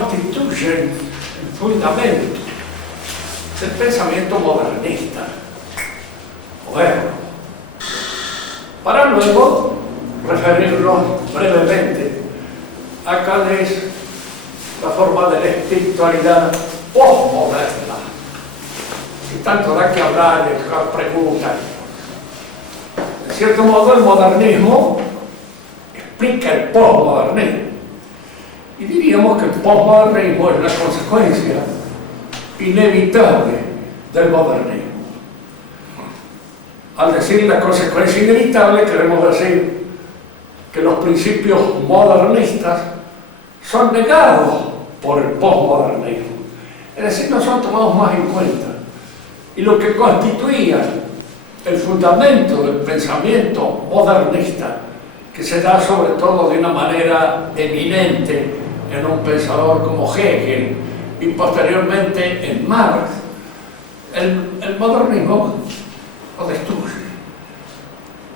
constituyen el fundamento del pensamiento modernista, moderno, para luego referirnos brevemente a cuál es la forma de la espiritualidad postmoderna. Y tanto da que hablar, de preguntas. De cierto modo, el modernismo explica el postmodernismo. Y diríamos que el postmodernismo es la consecuencia inevitable del modernismo. Al decir la consecuencia inevitable, queremos decir que los principios modernistas son negados por el postmodernismo. Es decir, no son tomados más en cuenta. Y lo que constituía el fundamento del pensamiento modernista, que se da sobre todo de una manera eminente en un pensador como Hegel y posteriormente en Marx, el modernismo lo destruye.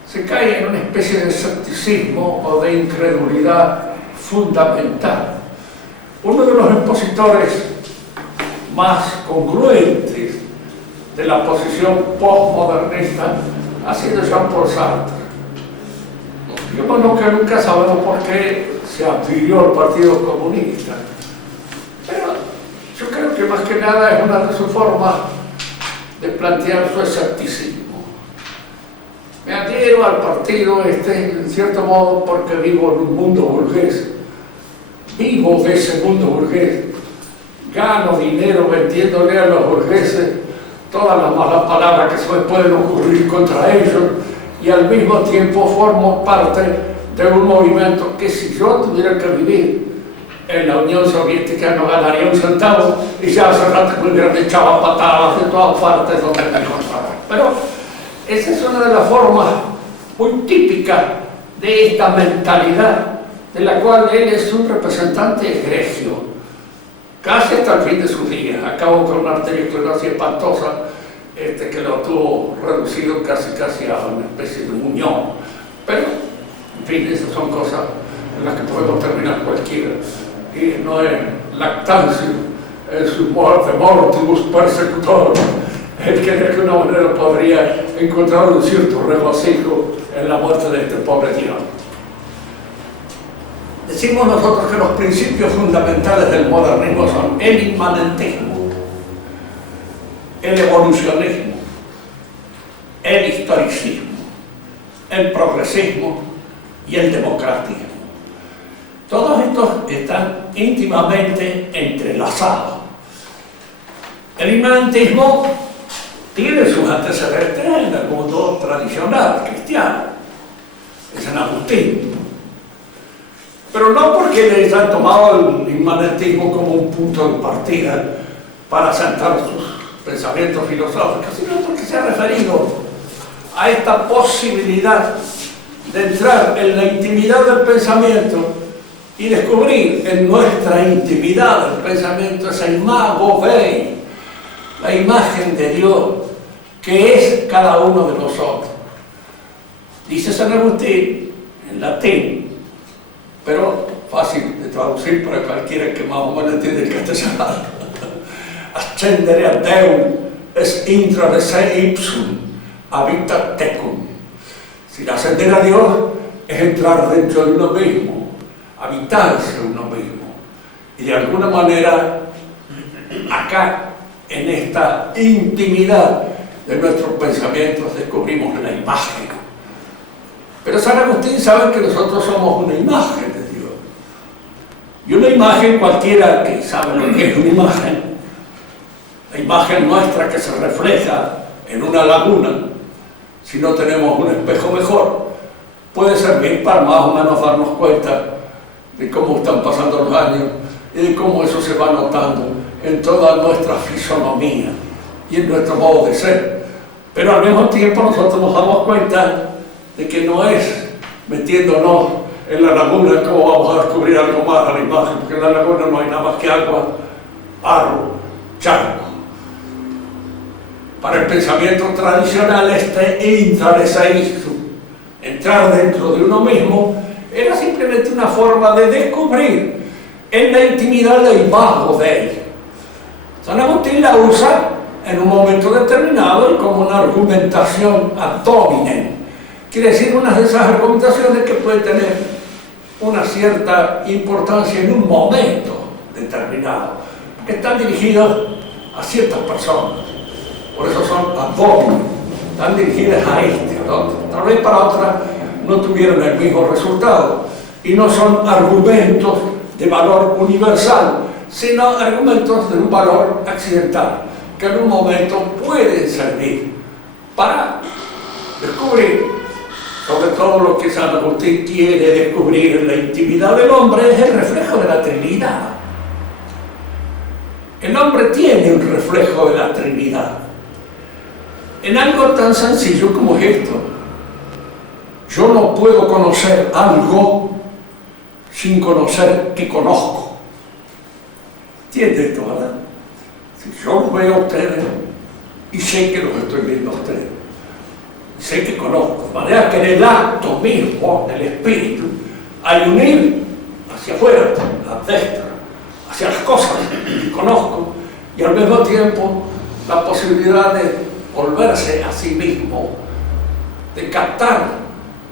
Se cae en una especie de escepticismo o de incredulidad fundamental. Uno de los expositores más congruentes de la posición postmodernista ha sido Jean-Paul Sartre. Digamos que nunca sabemos por qué se adhirió al Partido Comunista, pero yo creo que más que nada es una de sus formas de plantear su escepticismo. Me adhiero al partido en cierto modo porque vivo en un mundo burgués, vivo de ese mundo burgués, gano dinero vendiéndole a los burgueses todas las malas palabras que se me pueden ocurrir contra ellos, y al mismo tiempo formo parte de un movimiento que si yo tuviera que vivir en la Unión Soviética no ganaría un centavo y ya hace rato me hubieran echado patadas de todas partes donde me encontraba. Pero esa es una de las formas muy típicas de esta mentalidad, de la cual él es un representante egregio, casi hasta el fin de sus días. Acabó con una arteriosclerosis espantosa que lo tuvo reducido casi a una especie de muñón. Pero, en fin, esas son cosas en las que podemos terminar cualquiera. Y no es lactancia, es un de mortibus persecutor, el que de alguna manera podría encontrar un cierto regocijo en la muerte de este pobre tirano. Decimos nosotros que los principios fundamentales del modernismo son el inmanentismo, el evolucionismo, el historicismo, el progresismo y el democratismo. Todos estos están íntimamente entrelazados. El inmanentismo tiene sus antecedentes en el mundo tradicional cristiano, es San Agustín. Pero no porque les han tomado el inmanentismo como un punto de partida para sentar sus pensamientos filosóficos, sino porque se ha referido a esta posibilidad de entrar en la intimidad del pensamiento y descubrir en nuestra intimidad del pensamiento esa imago Dei, la imagen de Dios que es cada uno de nosotros. Dice San Agustín en latín, pero fácil de traducir para cualquiera que más o menos entiende el castellano. Ascendere a Deum es intra de se ipsum, habitat tecum. Si ascender a Dios es entrar dentro de uno mismo, habitarse uno mismo. Y de alguna manera, acá, en esta intimidad de nuestros pensamientos, descubrimos la imagen. Pero San Agustín sabe que nosotros somos una imagen de Dios. Y una imagen, cualquiera que sabe lo que es una imagen, la imagen nuestra que se refleja en una laguna, si no tenemos un espejo mejor, puede servir para más o menos darnos cuenta de cómo están pasando los años y de cómo eso se va notando en toda nuestra fisonomía y en nuestro modo de ser. Pero al mismo tiempo nosotros nos damos cuenta de que no es metiéndonos en la laguna como vamos a descubrir algo más a la imagen, porque en la laguna no hay nada más que agua, barro, charco. Para el pensamiento tradicional, intradesaísmo, entrar dentro de uno mismo, era simplemente una forma de descubrir en la intimidad del bajo de él. San Agustín la usa en un momento determinado como una argumentación ad hominem. Quiere decir, una de esas argumentaciones que puede tener una cierta importancia en un momento determinado, que están dirigidos a ciertas personas. Por eso son ad hominem, están dirigidas a este, al otro. Tal vez para otras no tuvieron el mismo resultado, y no son argumentos de valor universal, sino argumentos de un valor accidental, que en un momento pueden servir para descubrir, sobre todo lo que San Agustín quiere descubrir en la intimidad del hombre, es el reflejo de la Trinidad. El hombre tiene un reflejo de la Trinidad en algo tan sencillo como esto. Yo no puedo conocer algo sin conocer que conozco. ¿Entiende esto, verdad? Si yo los veo a ustedes y sé que los estoy viendo a ustedes, sé que conozco, de manera que en el acto mismo del espíritu hay un ir hacia afuera, adentro, hacia las cosas que conozco, y al mismo tiempo la posibilidad de volverse a sí mismo, de captar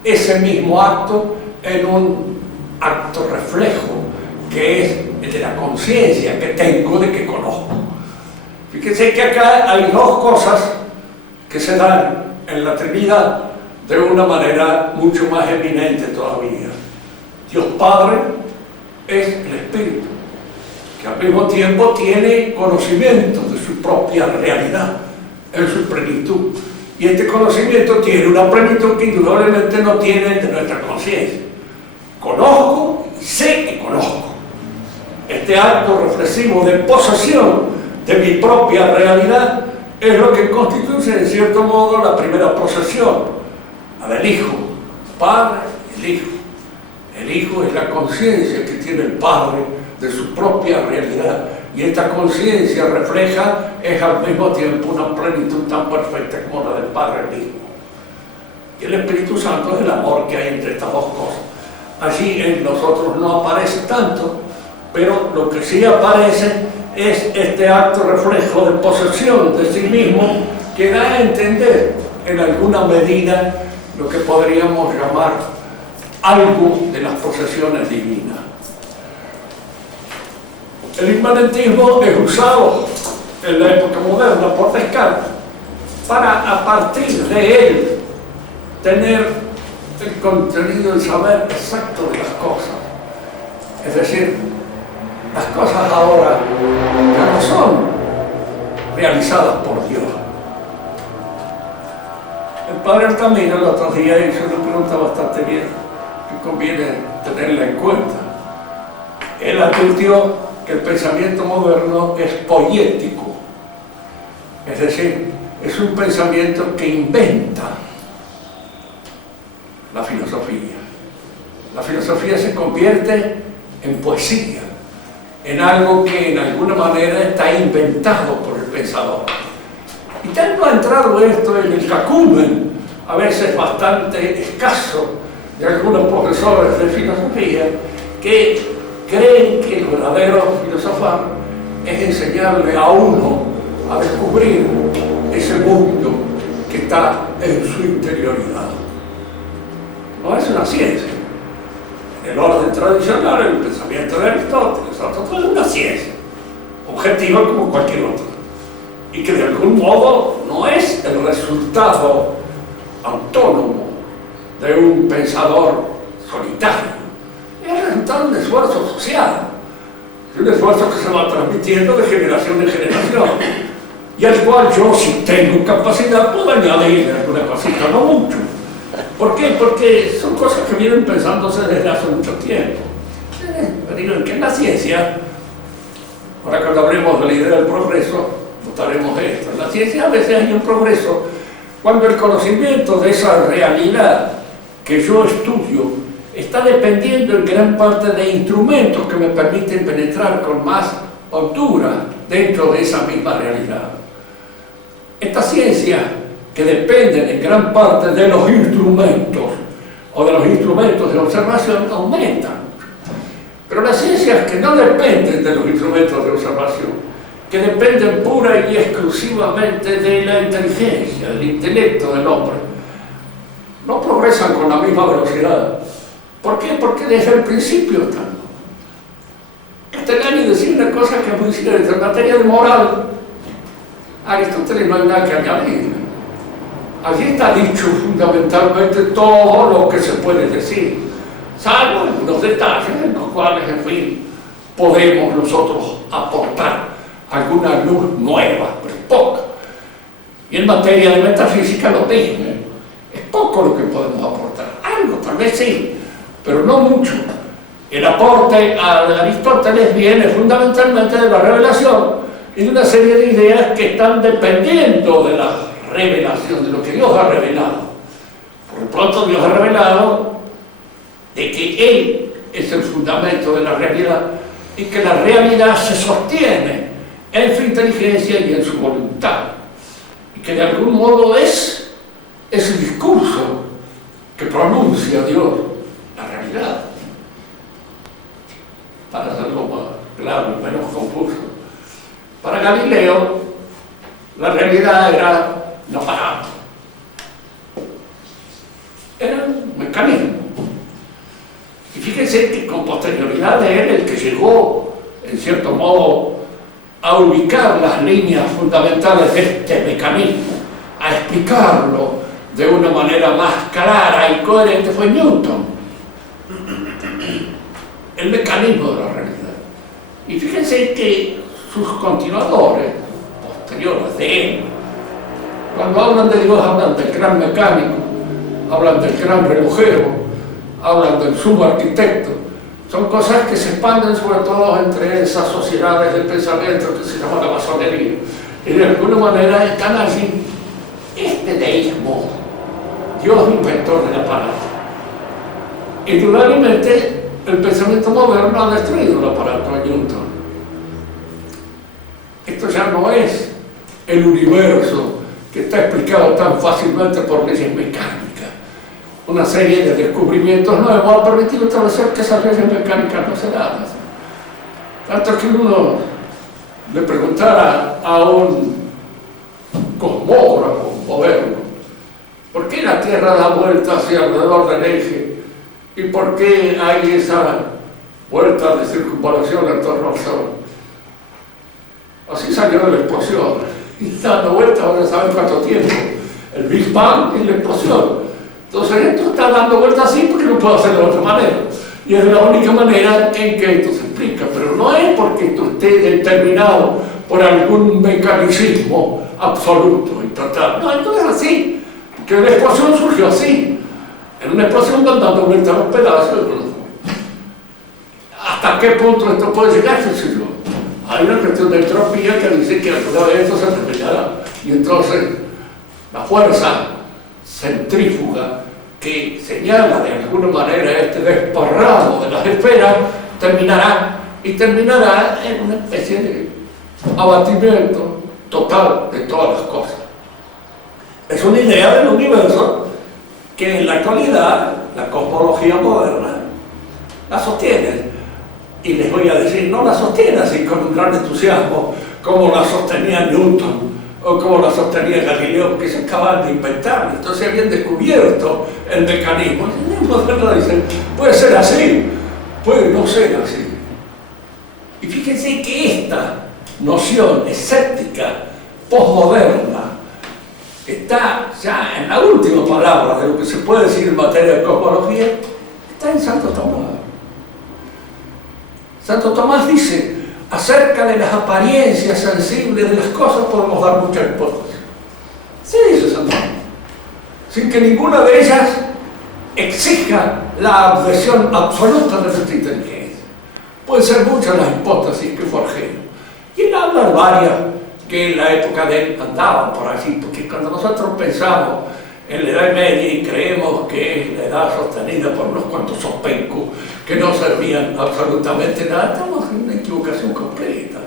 ese mismo acto en un acto reflejo, que es el de la conciencia que tengo de que conozco. Fíjense que acá hay dos cosas que se dan en la Trinidad de una manera mucho más eminente todavía. Dios Padre es el Espíritu, que al mismo tiempo tiene conocimiento de su propia realidad en su plenitud, y este conocimiento tiene una plenitud que indudablemente no tiene el de nuestra conciencia. Conozco y sé que conozco. Este acto reflexivo de posesión de mi propia realidad es lo que constituye en cierto modo la primera posesión, la del Hijo. Padre, el Hijo. El Hijo es la conciencia que tiene el Padre de su propia realidad, y esta conciencia refleja es al mismo tiempo una plenitud tan perfecta como la del Padre mismo. Y el Espíritu Santo es el amor que hay entre estas dos cosas. Allí en nosotros no aparece tanto, pero lo que sí aparece es este acto reflejo de posesión de sí mismo, que da a entender en alguna medida lo que podríamos llamar algo de las posesiones divinas. El inmanentismo es usado en la época moderna por Descartes para, a partir de él, tener el contenido, el saber exacto de las cosas. Es decir, las cosas ahora ya no son realizadas por Dios. El padre Altamira el otro día hizo una pregunta bastante bien, que conviene tenerla en cuenta. Él advirtió que el pensamiento moderno es poético, es decir, es un pensamiento que inventa la filosofía. La filosofía se convierte en poesía, en algo que en alguna manera está inventado por el pensador. Y tanto ha entrado esto en el cacumen, a veces bastante escaso, de algunos profesores de filosofía, que creen que el verdadero filosofar es enseñarle a uno a descubrir ese mundo que está en su interioridad. No es una ciencia. En el orden tradicional, el pensamiento de Aristóteles, es una ciencia, objetiva como cualquier otra, y que de algún modo no es el resultado autónomo de un pensador solitario, es el resultado de un esfuerzo social, de un esfuerzo que se va transmitiendo de generación en generación, y al cual yo, si tengo capacidad, puedo añadir alguna cosita, no mucho. ¿Por qué? Porque son cosas que vienen pensándose desde hace mucho tiempo. Digo que en la ciencia, ahora cuando hablemos de la idea del progreso, notaremos esto. En la ciencia a veces hay un progreso cuando el conocimiento de esa realidad que yo estudio está dependiendo en gran parte de instrumentos que me permiten penetrar con más altura dentro de esa misma realidad. Esta ciencia, que dependen en gran parte de los instrumentos o de los instrumentos de observación, aumentan. Pero las ciencias que no dependen de los instrumentos de observación, que dependen pura y exclusivamente de la inteligencia, del intelecto del hombre, no progresan con la misma velocidad. ¿Por qué? Porque desde el principio están. Castellani decía una cosa que es muy cierta: en materia de moral, a Aristóteles no hay nada que añadir. Allí está dicho fundamentalmente todo lo que se puede decir, salvo algunos detalles en los cuales, en fin, podemos nosotros aportar alguna luz nueva, pero poca. Y en materia de metafísica lo mismo. Es poco lo que podemos aportar. Algo, tal vez sí, pero no mucho. El aporte a Aristóteles viene fundamentalmente de la revelación y de una serie de ideas que están dependiendo de la revelación, de lo que Dios ha revelado. Por lo pronto, Dios ha revelado de que Él es el fundamento de la realidad y que la realidad se sostiene en su inteligencia y en su voluntad. Y que de algún modo es ese discurso que pronuncia Dios, la realidad. Para hacerlo más claro y menos confuso. Para Galileo, la realidad era un aparato. Era un mecanismo. Y fíjense que con posterioridad de él, el que llegó, en cierto modo, a ubicar las líneas fundamentales de este mecanismo, a explicarlo de una manera más clara y coherente, fue Newton. El mecanismo de la realidad. Y fíjense que sus continuadores, posteriores de él, cuando hablan de Dios, hablan del gran mecánico, hablan del gran relojero, hablan del sumo arquitecto. Son cosas que se expanden sobre todo entre esas sociedades de pensamiento que se llama la masonería. Y de alguna manera están allí. Este deísmo, Dios inventó el aparato. Indudablemente, el pensamiento moderno ha destruido el aparato de Newton. Esto ya no es el universo que está explicado tan fácilmente por leyes mecánicas. Una serie de descubrimientos nuevos han permitido establecer que esas leyes mecánicas no se dan. Tanto que uno le preguntara a un cosmógrafo moderno ¿por qué la Tierra da vuelta hacia alrededor del eje? ¿Y por qué hay esa vuelta de circunvalación en torno al Sol? Así salió de la explosión. Y está dando vueltas, ahora saben cuánto tiempo. El Big Bang y la explosión. Entonces esto está dando vueltas así porque no puedo hacerlo de otra manera. Y es la única manera en que esto se explica. Pero no es porque esto esté determinado por algún mecanicismo absoluto y total. No, esto es así. Porque la explosión surgió así. En una explosión van dando vueltas los pedazos. ¿Hasta qué punto esto puede llegar? Hay una cuestión de entropía que dice que alguna vez esto se terminará. Y entonces la fuerza centrífuga que señala de alguna manera este desparramo de las esferas terminará en una especie de abatimiento total de todas las cosas. Es una idea del universo que en la actualidad la cosmología moderna la sostiene. Y les voy a decir, no la sostiene así con un gran entusiasmo como la sostenía Newton o como la sostenía Galileo, porque se acaban de inventar. Entonces habían descubierto el mecanismo. Y el moderno dice, puede ser así, puede no ser así. Y fíjense que esta noción escéptica, posmoderna, está ya en la última palabra de lo que se puede decir en materia de cosmología, está en Santo Tomás. Santo Tomás dice, acerca de las apariencias sensibles de las cosas podemos dar muchas hipótesis. Sí, dice Santo Tomás. Sin que ninguna de ellas exija la adhesión absoluta de nuestra inteligencia. Pueden ser muchas las hipótesis que forjemos. Y él habla de varias que en la época de él andaban por allí, porque cuando nosotros pensamos en la Edad Media y creemos que es la edad sostenida por unos cuantos sopencos que no servían absolutamente nada, estamos en una equivocación completa.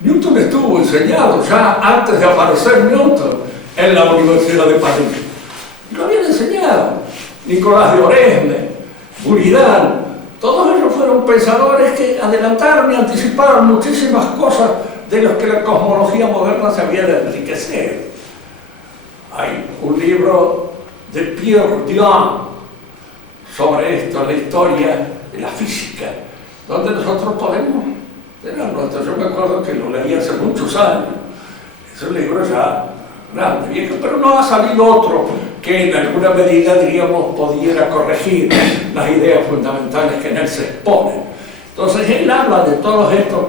Newton estuvo enseñado ya antes de aparecer Newton en la Universidad de París. Lo habían enseñado Nicolás de Oresme, Buridan, Todos ellos fueron pensadores que adelantaron y anticiparon muchísimas cosas de las que la cosmología moderna se había de enriquecer. Hay un libro de Pierre Dion sobre esto, la historia de la física, donde nosotros podemos tenerlo. Entonces yo me acuerdo que lo leí hace muchos años. Es un libro ya grande, viejo, pero no ha salido otro que en alguna medida, diríamos, pudiera corregir las ideas fundamentales que en él se exponen. Entonces él habla de todos estos.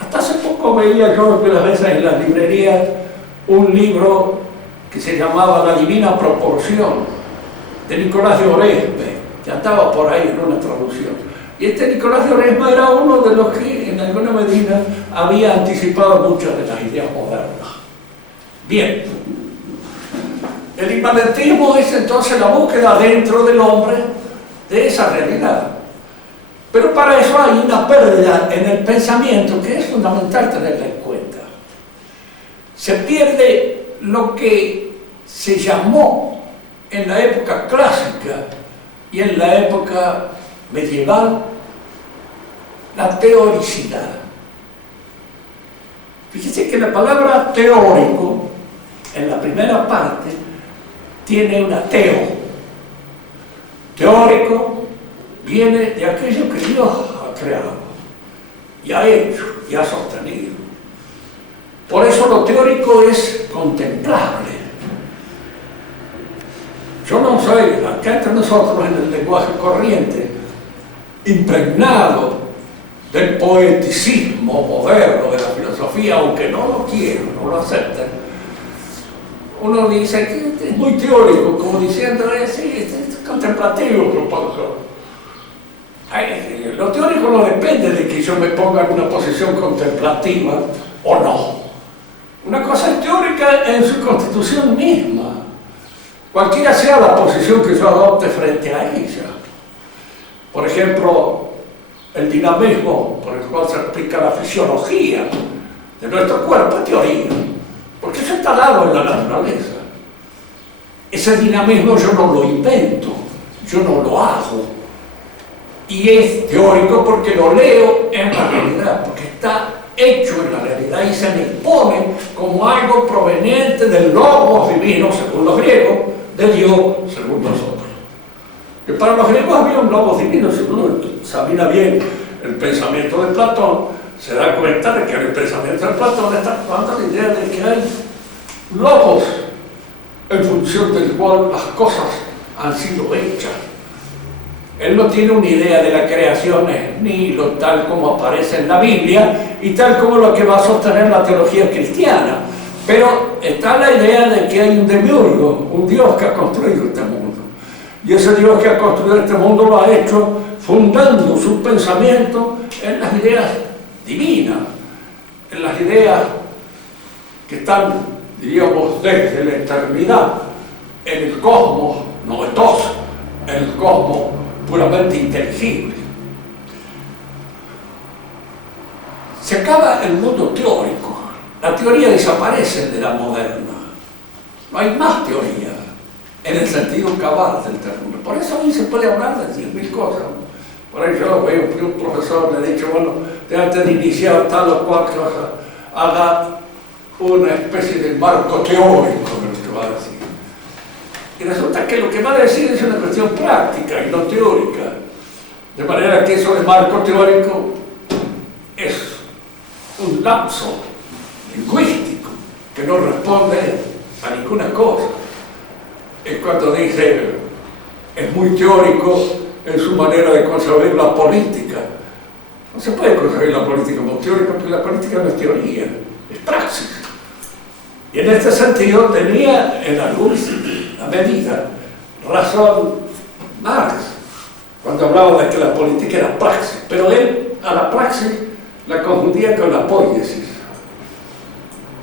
Hasta hace poco veía yo algunas veces en las librerías un libro que se llamaba La Divina Proporción, de Nicolás de Oresme, que andaba por ahí en una traducción. Y este Nicolás de Oresme era uno de los que en alguna medida había anticipado muchas de las ideas modernas. Bien, el inmanentismo es entonces la búsqueda dentro del hombre de esa realidad. Pero para eso hay una pérdida en el pensamiento que es fundamental tenerla en cuenta. Se pierde lo que se llamó en la época clásica y en la época medieval la teoricidad. Fíjese que la palabra teórico en la primera parte tiene una teo. Teórico viene de aquello que Dios ha creado y ha hecho y ha sostenido. Por eso lo teórico es contemplable. Yo no soy, acá entre nosotros en el lenguaje corriente, impregnado del poeticismo moderno de la filosofía, aunque no lo quieran, no lo acepten. Uno dice que es muy teórico, como diciendo, sí, es contemplativo, profesor. Lo teórico no depende de que yo me ponga en una posición contemplativa o no. Una cosa es teórica en su constitución misma, cualquiera sea la posición que yo adopte frente a ella. Por ejemplo, el dinamismo por el cual se explica la fisiología de nuestro cuerpo es teoría, porque eso está dado en la naturaleza. Ese dinamismo yo no lo invento, yo no lo hago. Y es teórico porque lo leo en la realidad, porque está hecho en la realidad y se me impone como algo proveniente del logos divino, según los griegos, de Dios, según nosotros. Que para los griegos había un logos divino, si uno examina bien el pensamiento de Platón, se da cuenta de que en el pensamiento de Platón está tomando la idea de que hay logos en función del cual las cosas han sido hechas. Él no tiene una idea de la creación ni lo tal como aparece en la Biblia y tal como lo que va a sostener la teología cristiana. Pero está la idea de que hay un demiurgo, un Dios que ha construido este mundo. Y ese Dios que ha construido este mundo lo ha hecho fundando su pensamiento en las ideas divinas, en las ideas que están, diríamos, desde la eternidad, en el cosmos novedoso, en el cosmos puramente inteligible. Se acaba el mundo teórico, la teoría desaparece de la moderna, no hay más teoría en el sentido cabal del término. Por eso hoy se puede hablar de 10.000 cosas. Por ahí yo veo que un profesor le ha dicho, bueno, antes de iniciar tal o cual cosa, haga una especie de marco teórico de lo que va a decir. Y resulta que lo que va a decir es una cuestión práctica y no teórica. De manera que eso de marco teórico es un lapso lingüístico que no responde a ninguna cosa. Es cuando dice, es muy teórico en su manera de concebir la política. No se puede concebir la política como teórica, porque la política no es teoría, es praxis. Y en este sentido tenía en alguna medida razón Marx cuando hablaba de que la política era praxis, pero él a la praxis la confundía con la poiesis.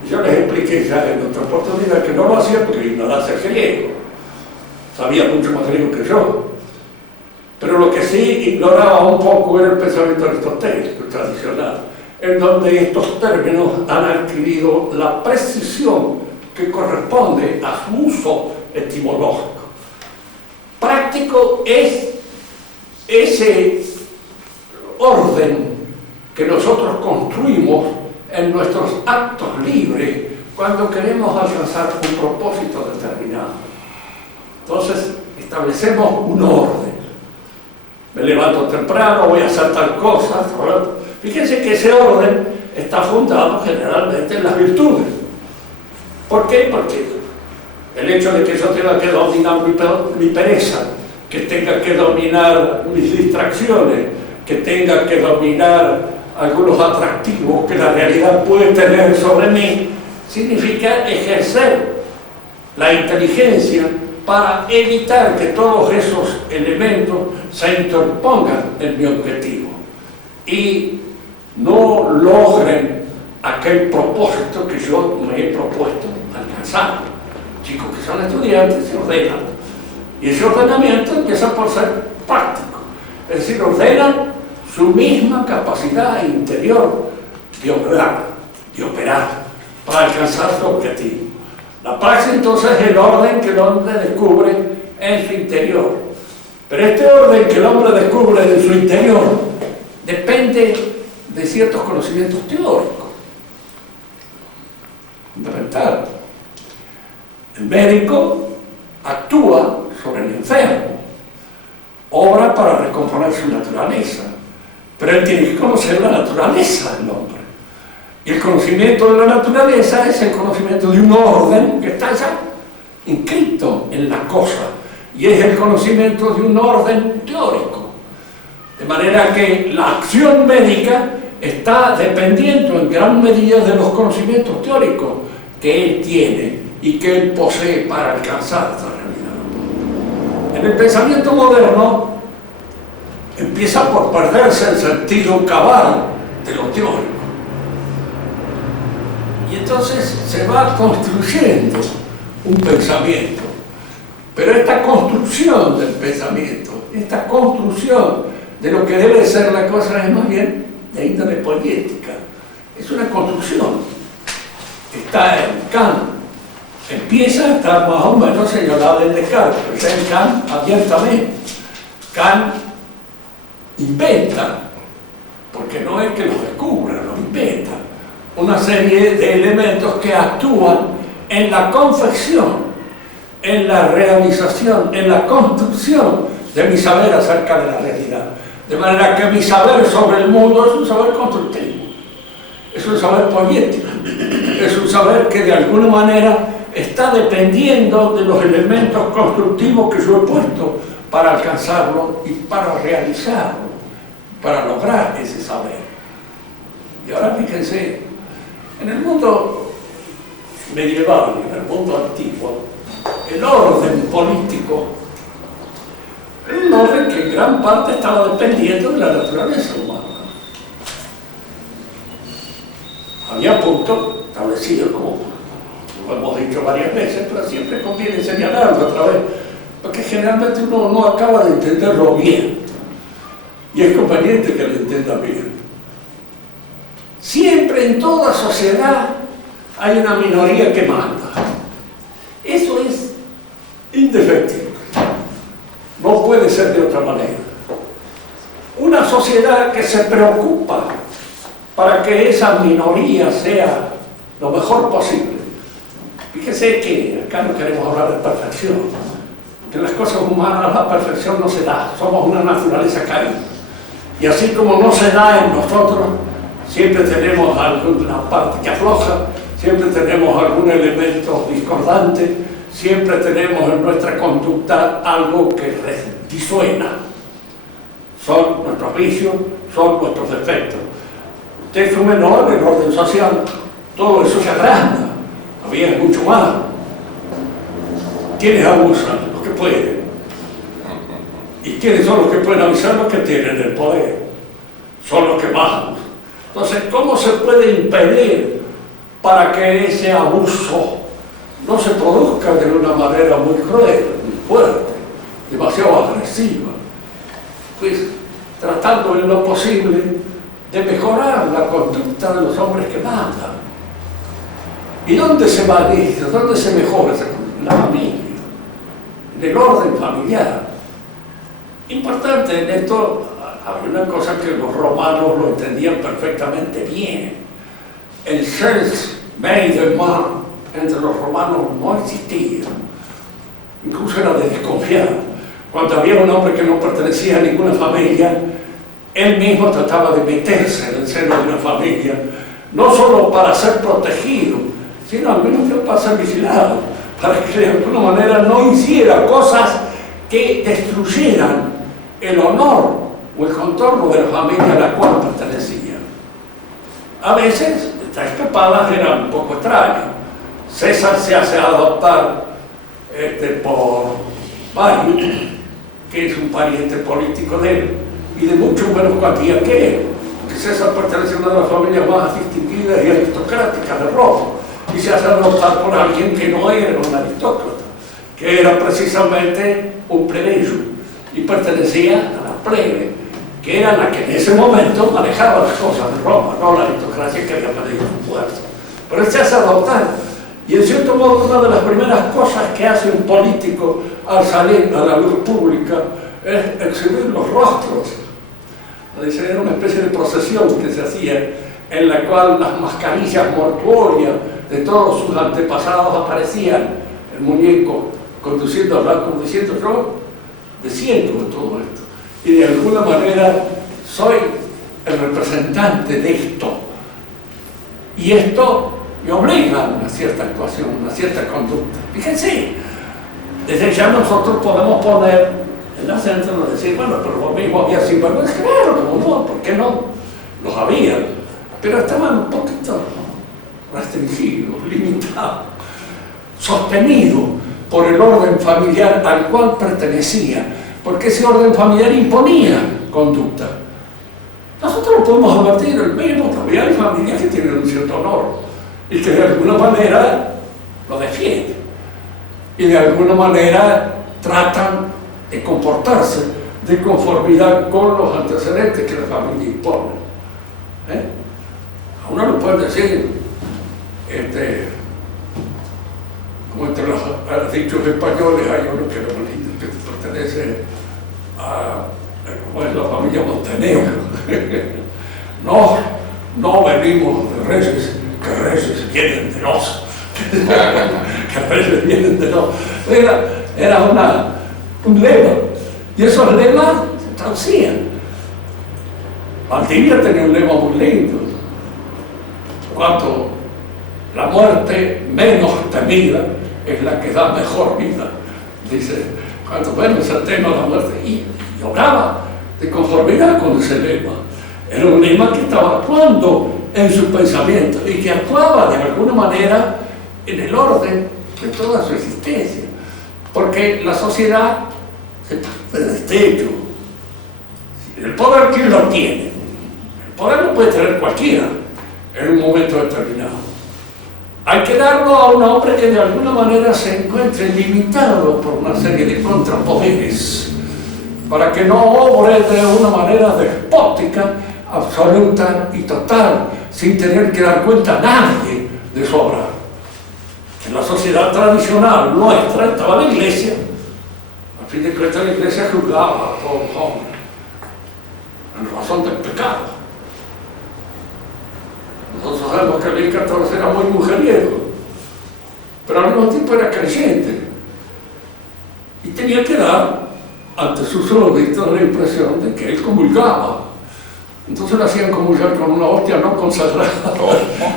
Yo les expliqué ya en otra oportunidad que no lo hacía porque ignoraba el griego, sabía mucho más griego que yo, pero lo que sí ignoraba un poco era el pensamiento aristotélico tradicional, en donde estos términos han adquirido la precisión que corresponde a su uso etimológico. Práctico es ese orden que nosotros construimos en nuestros actos libres cuando queremos alcanzar un propósito determinado. Entonces, establecemos un orden. Me levanto temprano, voy a hacer tal cosa. Fíjense que ese orden está fundado generalmente en las virtudes. ¿Por qué? Porque el hecho de que yo tenga que dominar mi pereza, que tenga que dominar mis distracciones, que tenga que dominar algunos atractivos que la realidad puede tener sobre mí, significa ejercer la inteligencia para evitar que todos esos elementos se interpongan en mi objetivo y no logren aquel propósito que yo me he propuesto alcanzar. Chicos que son estudiantes se ordenan, y ese ordenamiento empieza por ser práctico, es decir, ordenan su misma capacidad interior de obrar, de operar, para alcanzar su objetivo. La praxis entonces es el orden que el hombre descubre en su interior. Pero este orden que el hombre descubre en su interior depende de ciertos conocimientos teóricos. Fundamental. El médico actúa sobre el enfermo, obra para recomponer su naturaleza, pero él tiene que conocer la naturaleza del hombre. Y el conocimiento de la naturaleza es el conocimiento de un orden que está ya inscrito en la cosa, y es el conocimiento de un orden teórico. De manera que la acción médica está dependiendo en gran medida de los conocimientos teóricos que él tiene y que él posee para alcanzar esta realidad. En el pensamiento moderno empieza por perderse el sentido cabal de lo teórico. Y entonces se va construyendo un pensamiento. Pero esta construcción del pensamiento, esta construcción de lo que debe ser la cosa es más bien de índole poética. Es una construcción. Está en Kant. Empieza a estar más o menos señalada en Descartes, pero está en Kant abiertamente. Kant inventa, porque no es que los descubra, los inventa, una serie de elementos que actúan en la confección, en la realización, en la construcción de mi saber acerca de la realidad. De manera que mi saber sobre el mundo es un saber constructivo, es un saber poético, es un saber que de alguna manera está dependiendo de los elementos constructivos que yo he puesto para alcanzarlo y para realizarlo, para lograr ese saber. Y ahora fíjense, en el mundo medieval, en el mundo antiguo, el orden político era un orden que en gran parte estaba dependiendo de la naturaleza humana. Había puntos establecidos, como lo hemos dicho varias veces, pero siempre conviene señalarlo otra vez, porque generalmente uno no acaba de entenderlo bien, y es conveniente que lo entienda bien. Siempre en toda sociedad hay una minoría que manda. Eso es indefectible. No puede ser de otra manera. Una sociedad que se preocupa para que esa minoría sea lo mejor posible. Fíjese que acá no queremos hablar de perfección, que las cosas humanas la perfección no se da, somos una naturaleza caída. Y así como no se da en nosotros, siempre tenemos alguna parte que afloja, siempre tenemos algún elemento discordante, siempre tenemos en nuestra conducta algo que disuena. Son nuestros vicios, son nuestros defectos. Usted es un menor en orden social, todo eso se agranda, todavía es mucho más. ¿Quiénes abusan? Los que pueden. ¿Y quiénes son los que pueden abusar? Los que tienen el poder. Son los que más abusan. Entonces, ¿cómo se puede impedir para que ese abuso no se produzca de una manera muy cruel, muy fuerte, demasiado agresiva? Pues tratando en lo posible de mejorar la conducta de los hombres que mandan. ¿Y dónde se va esto? ¿Dónde se mejora esa conducta? En la familia, en el orden familiar. Importante en esto había una cosa que los romanos lo entendían perfectamente bien. El self-made entre los romanos no existía. Incluso era de desconfiar. Cuando había un hombre que no pertenecía a ninguna familia, él mismo trataba de meterse en el seno de una familia, no solo para ser protegido, sino al menos para ser vigilado, para que de alguna manera no hiciera cosas que destruyeran el honor o el contorno de la familia a la cual pertenecía. A veces estas escapadas eran un poco extrañas. César se hace adoptar por Mario, que es un pariente político de él, y de mucho menos cuantía que él, porque César pertenece a una de las familias más distinguidas y aristocráticas de Roma, y se hace adoptar por alguien que no era un aristócrata, que era precisamente un plebeyo, y pertenecía a la plebe, que era la que en ese momento manejaba las cosas de Roma, no la aristocracia que había perdido su fuerza. Pero él se hace adoptar, y en cierto modo una de las primeras cosas que hace un político al salir a la luz pública es exhibir los rostros. Dice, era una especie de procesión que se hacía, en la cual las mascarillas mortuorias de todos sus antepasados aparecían, el muñeco conduciendo al blanco, diciendo, yo desciendo de todo esto, y de alguna manera soy el representante de esto, y esto me obliga a una cierta actuación, una cierta conducta. Fíjense, desde ya nosotros podemos poner el acento en decir, bueno, pero lo mismo había sinvergüenza, claro, como no, ¿por qué no? Los había, pero estaban un poquito restringidos, limitados, sostenidos por el orden familiar al cual pertenecía, porque ese orden familiar imponía conducta. Nosotros lo podemos advertir, el mismo, todavía hay familias que tienen un cierto honor y que de alguna manera lo defienden y de alguna manera tratan de comportarse de conformidad con los antecedentes que la familia impone. A uno le pueden decir, como entre los dichos españoles hay uno que es muy lindo, que pertenece a como es la familia Montenegro. No venimos de reyes, que reyes vienen de nos. Que reyes vienen de nos. Era un lema, y esos lemas se traducían. Valdivia tenía un lema muy lindo: cuanto la muerte menos temida es la que da mejor vida. Dice, cuanto menos se teme la muerte, y obraba de conformidad con ese lema. Era un lema que estaba actuando en su pensamiento y que actuaba de alguna manera en el orden de toda su existencia, porque la sociedad se parte de este hecho. El poder, ¿quién lo tiene? El poder lo puede tener cualquiera en un momento determinado. Hay que darlo a un hombre que de alguna manera se encuentre limitado por una serie de contrapoderes, para que no obre de una manera despótica, absoluta y total, sin tener que dar cuenta a nadie de su obra. En la sociedad tradicional nuestra estaba la iglesia. A fin de cuentas, la iglesia juzgaba a todos los hombres en razón del pecado. Nosotros sabemos que Luis XIV era muy mujeriego, pero al mismo tiempo era creyente y tenía que dar ante sus súbditos la impresión de que él comulgaba. Entonces lo hacían comulgar con una hostia no consagrada,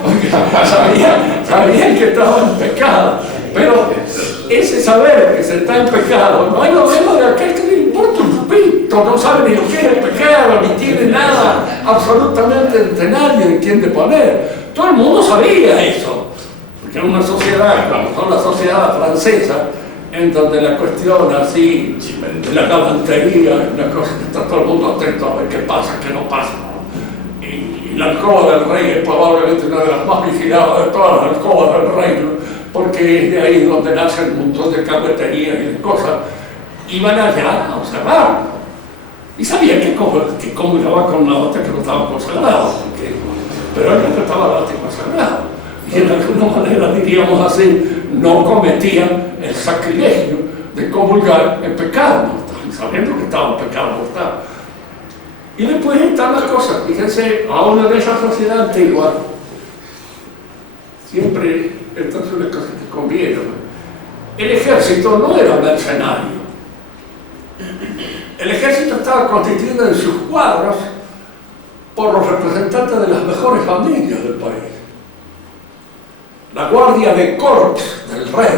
porque sabían que estaba en pecado. Pero ese saber que se está en pecado no es lo mismo de aquel que le importa un pito, no sabe ni lo que es el pecado, ni tiene nada absolutamente entre nadie de quien deponer. Todo el mundo sabía eso, porque en una sociedad como la sociedad francesa, en donde la cuestión así de la galantería es una cosa que está todo el mundo atento a ver qué pasa, qué no pasa, ¿no? Y la alcoba del rey es probablemente una de las más vigiladas de todas las alcobas del reino, porque es de ahí donde nacen un montón de carreterías y de cosas. Iban allá a observar y sabían que comulgaba con una hostia que no estaba consagrada, pero él respetaba la hostia consagrada y en alguna manera, diríamos así, no cometían el sacrilegio de comulgar en pecado mortal, sabiendo que estaba en pecado mortal. Y después están las cosas. Fíjense, aún en esa sociedad antigua, siempre, esto es una cosa que conviene, el ejército no era mercenario. El ejército estaba constituido en sus cuadros por los representantes de las mejores familias del país. La guardia de corps del rey,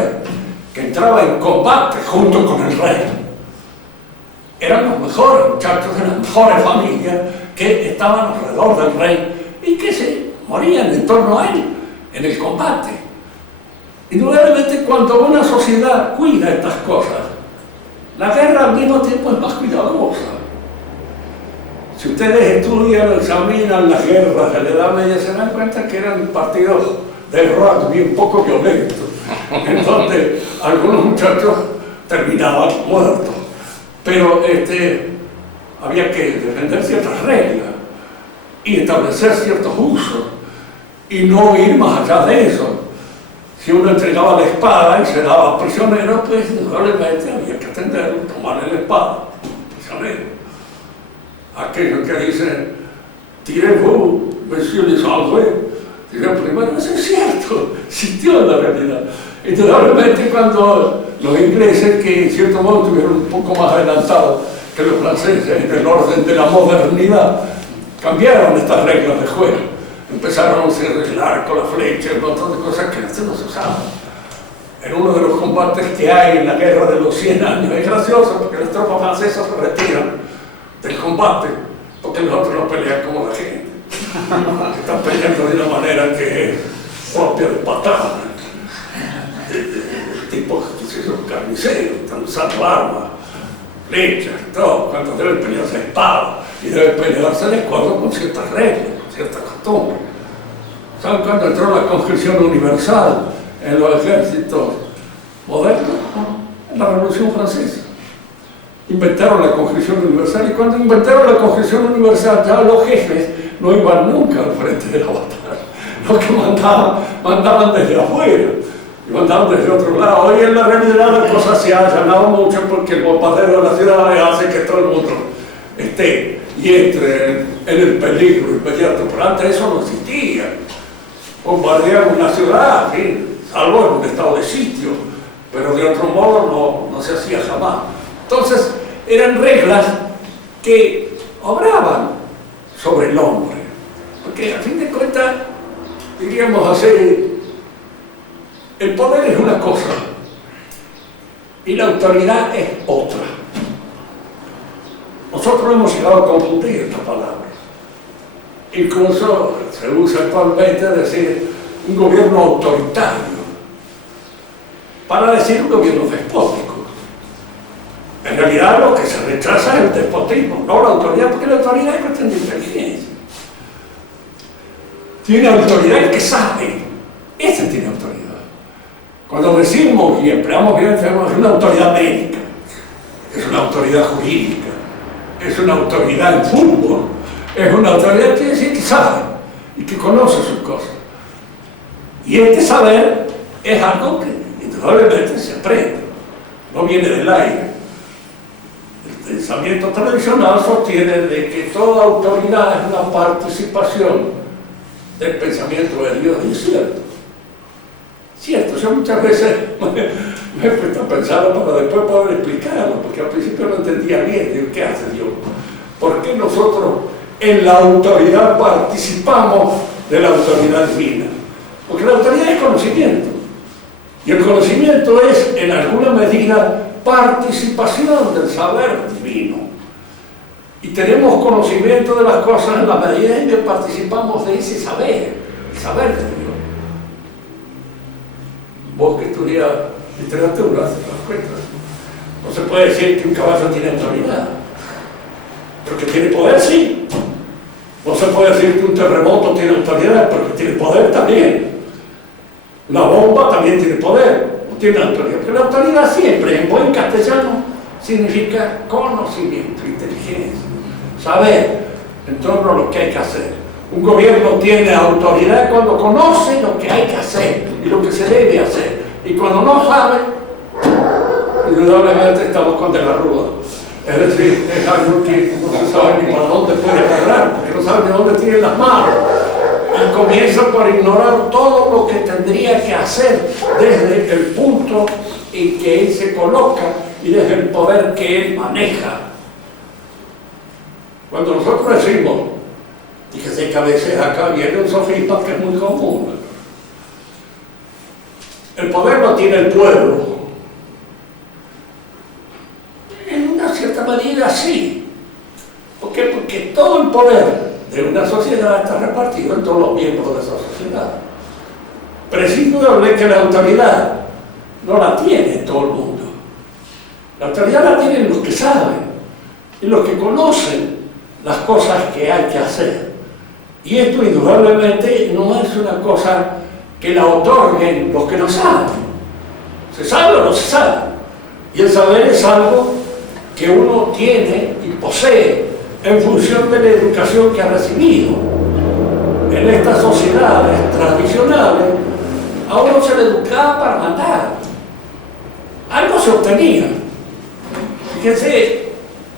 que entraba en combate junto con el rey, eran los mejores muchachos de las mejores familias que estaban alrededor del rey y que se morían en torno a él en el combate. Indudablemente, cuando una sociedad cuida estas cosas, la guerra al mismo tiempo es más cuidadosa. Si ustedes estudian o examinan las guerras de la Edad Media, se dan cuenta que eran partidos de rugby un poco violentos, en donde algunos muchachos terminaban muertos. Pero había que defender ciertas reglas y establecer ciertos usos y no ir más allá de eso. Si uno entregaba la espada y se daba prisionero, pues probablemente había que atenderlo, tomarle la espada, prisionero. Aquellos que dicen, tirez-vous, monsieur les Anglais, dirán primero, eso es cierto, existió en la realidad. Indudablemente cuando los ingleses, que en cierto modo estuvieron un poco más adelantados que los franceses en el orden de la modernidad, cambiaron estas reglas de juego. Empezaron a usar el arco, la flecha, un montón de cosas que antes no se usaban. En uno de los combates que hay en la guerra de los 100 años, es gracioso porque las tropas francesas se retiran del combate porque los otros no pelean como la gente. Están peleando de una manera que es propia de patada. Tipos que son carniceros, están usando armas, flechas y todo, cuando deben pelearse a espada y deben pelearse de acuerdo con ciertas reglas, con ciertas costumbres. ¿Saben cuándo entró la conscripción universal en los ejércitos modernos? En la Revolución Francesa. Inventaron la conscripción universal, y cuando inventaron la conscripción universal ya los jefes no iban nunca al frente de la batalla. Los que mandaban desde afuera y mandaban desde otro lado. Hoy en la realidad la cosa se ha allanado mucho porque el bombardeo de la ciudad hace que todo el mundo esté y entre en el peligro inmediato, pero antes eso no existía. Bombardear una ciudad, ¿sí? Salvo en un estado de sitio, pero de otro modo no se hacía jamás. Entonces, eran reglas que obraban sobre el hombre, porque a fin de cuentas, diríamos así, el poder es una cosa y la autoridad es otra. Nosotros hemos llegado a confundir esta palabra. Incluso se usa actualmente decir un gobierno autoritario para decir un gobierno despótico. En realidad lo que se rechaza es el despotismo, no la autoridad, porque la autoridad es cuestión de inteligencia. Tiene autoridad el que sabe, ese tiene autoridad. Cuando decimos y empleamos bien, es una autoridad médica, es una autoridad jurídica, es una autoridad en fútbol, es una autoridad que quiere decir que sabe y que conoce sus cosas. Y este saber es algo que indudablemente se aprende, no viene del aire. El pensamiento tradicional sostiene de que toda autoridad es una participación del pensamiento de Dios, y es cierto. Cierto, yo muchas veces me he puesto a pensar para después poder explicarlo, porque al principio no entendía bien. Digo, ¿qué hace Dios? ¿Por qué nosotros en la autoridad participamos de la autoridad divina? Porque la autoridad es conocimiento, y el conocimiento es, en alguna medida, participación del saber divino. Y tenemos conocimiento de las cosas en la medida en que participamos de ese saber, el saber de Dios. Vos que estudias literatura, te das cuenta. No se puede decir que un caballo tiene autoridad, pero que tiene poder, sí. No se puede decir que un terremoto tiene autoridad, porque tiene poder también. Una bomba también tiene poder, no tiene autoridad. Porque la autoridad siempre, en buen castellano, significa conocimiento, inteligencia, saber en torno a lo que hay que hacer. Un gobierno tiene autoridad cuando conoce lo que hay que hacer y lo que se debe hacer. Y cuando no sabe, indudablemente estamos con de la Rúa. Es decir, es algo que no se sabe ni para dónde puede agarrar, porque no sabe de dónde tiene las manos. Y comienza por ignorar todo lo que tendría que hacer desde el punto en que él se coloca y desde el poder que él maneja. Cuando nosotros decimos, fíjese que a veces acá viene un sofisma que es muy común. El poder lo tiene el pueblo. En una cierta medida sí. ¿Por qué? Porque todo el poder de una sociedad está repartido en todos los miembros de esa sociedad. Pero es indudable que la autoridad no la tiene todo el mundo. La autoridad la tienen los que saben y los que conocen las cosas que hay que hacer. Y esto indudablemente no es una cosa que la otorguen los que no saben. ¿Se sabe o no se sabe? Y el saber es algo que uno tiene y posee en función de la educación que ha recibido. En estas sociedades tradicionales, a uno se le educaba para mandar. Algo se obtenía. Fíjense,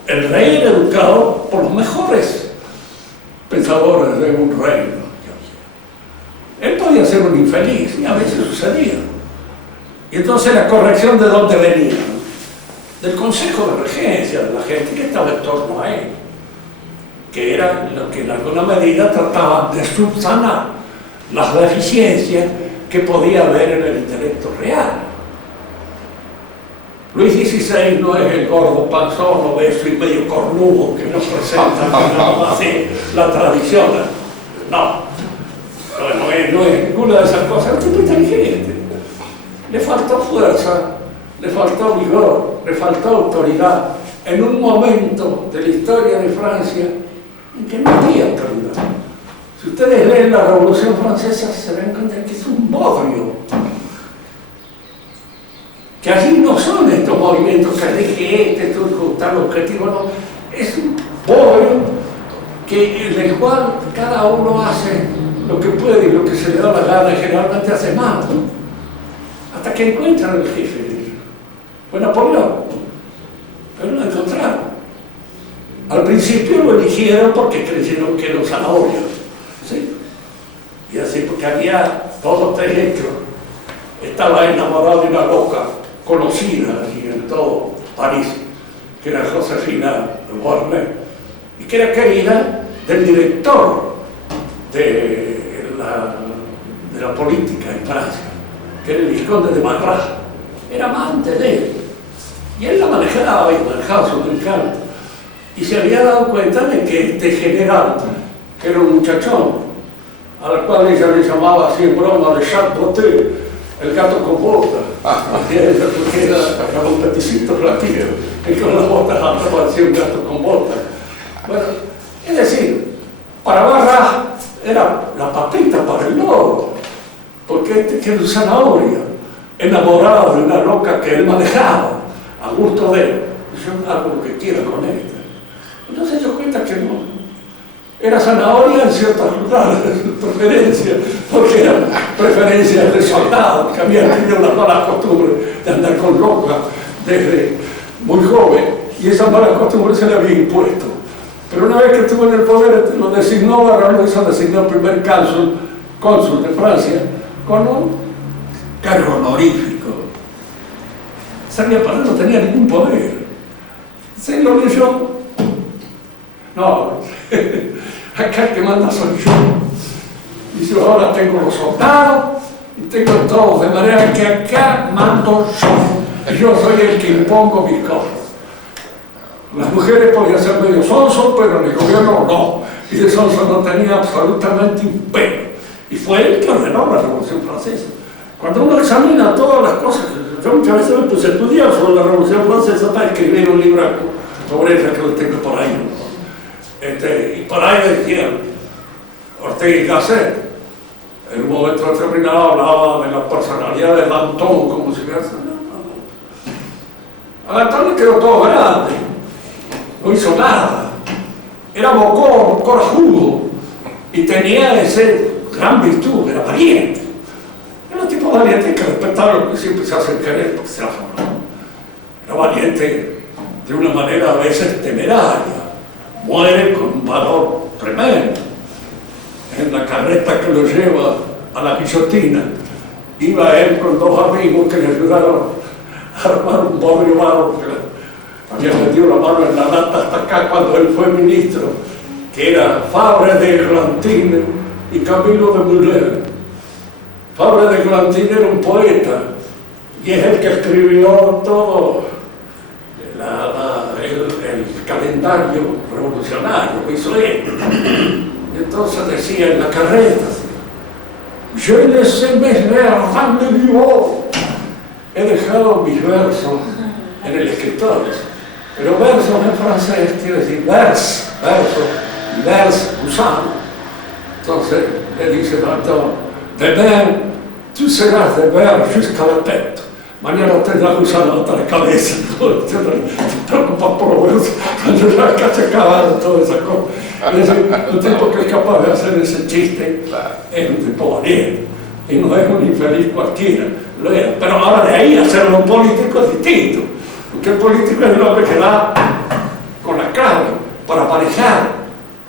el rey era educado por los mejores pensadores de un reino. Él podía ser un infeliz, y a veces sucedía. Y entonces la corrección de dónde venía, del consejo de regencia, de la gente que estaba en torno a él, que era lo que en alguna medida trataba de subsanar las deficiencias que podía haber en el intelecto real. Luis XVI no es el gordo panzón obeso y medio cornudo que nos presenta así la tradición. No es ninguna de esas cosas. Es un tipo inteligente. Le faltó fuerza, le faltó vigor, le faltó autoridad en un momento de la historia de Francia en que no había autoridad. Si ustedes leen la Revolución Francesa se dan cuenta que es un bodrio. Que allí no son estos movimientos que elige tal objetivo, no. Es un bodrio en el cual cada uno hace lo que puede y lo que se le da la gana, y generalmente hace mal, ¿no? Hasta que encuentran el jefe. Fue Napoleón, pero no lo encontraron. Al principio lo eligieron porque creyeron que era un zanahoria, ¿sí? Y así, porque había todos tres hechos. Estaba enamorado de una loca conocida allí en todo París, que era Josefina de Beauharnais, y que era querida del director de la política en Francia, que era el vizconde de Marat. Era amante de él. Y él la manejaba y manejaba su encanto. Y se había dado cuenta de que este general, que era un muchachón, al cual ella le llamaba así en broma de Chat Botté, el gato con botas, porque era un peticito platillo, y con las botas altas parecía un gato con botas. Bueno, es decir, para Barras era la papita para el loro, porque que era un zanahoria, enamorado de una loca que él manejaba, a gusto de él. Yo hago lo que quiera con ella. Entonces yo cuenta que no. Era zanahoria en ciertos lugares de su preferencia, porque eran preferencias de soldados que habían tenido la mala costumbre de andar con loca desde muy joven, y esa mala costumbre se le había impuesto. Pero una vez que estuvo en el poder, lo designó, Barras lo hizo designar primer cónsul de Francia, con un cargo honorífico. Sabía para no tenía ningún poder. Se lo leyó. No, acá el que manda soy yo. Y yo ahora tengo los soldados y tengo todos, de manera que acá mando yo. Y yo soy el que impongo mis cosas. Las mujeres podían ser medio sonso, pero en el gobierno no. Y de sonso no tenía absolutamente un pelo. Y fue él que ordenó la Revolución Francesa. Cuando uno examina todas las cosas, yo muchas veces me puse a estudiar sobre la Revolución Francesa para escribir un libro sobre ella que lo tengo por ahí. Y por ahí decían Ortega y Gasset, en un momento determinado hablaba de la personalidad de Danton como si fuera. A Danton le quedó todo grande, no hizo nada, era bocón, corajudo, y tenía esa gran virtud, era valiente. Era un tipo valiente que respetaba lo que siempre se hace querer porque se hace mal. Era valiente de una manera a veces temeraria, muere con un valor tremendo. En la carreta que lo lleva a la guillotina, iba él con dos amigos que le ayudaron a armar un bodrio malo, que le metió la mano en la lata hasta acá cuando él fue ministro, que era Fabre de Glantine y Camilo de Muller. Fabre de Glantine era un poeta y es el que escribió todo el calendario revolucionario, lo hizo él. Entonces decía en la carreta, je les aimais l'air de vivo. He dejado mis versos en el escritorio, pero versos en francés quiere decir vers, verso, y vers, gusano. Entonces le dice Danton, demain tú serás de ver jusqu'à la tête. Mañana tendrás gusano hasta la cabeza. No te preocupas por los versos, cuando ya casi acabado toda esa cosa. Es decir, un tipo que es capaz de hacer ese chiste es un tipo valiente y no es un infeliz cualquiera, lo era. Pero ahora de ahí hacerlo político es distinto, porque el político es el hombre que da con la clave para manejar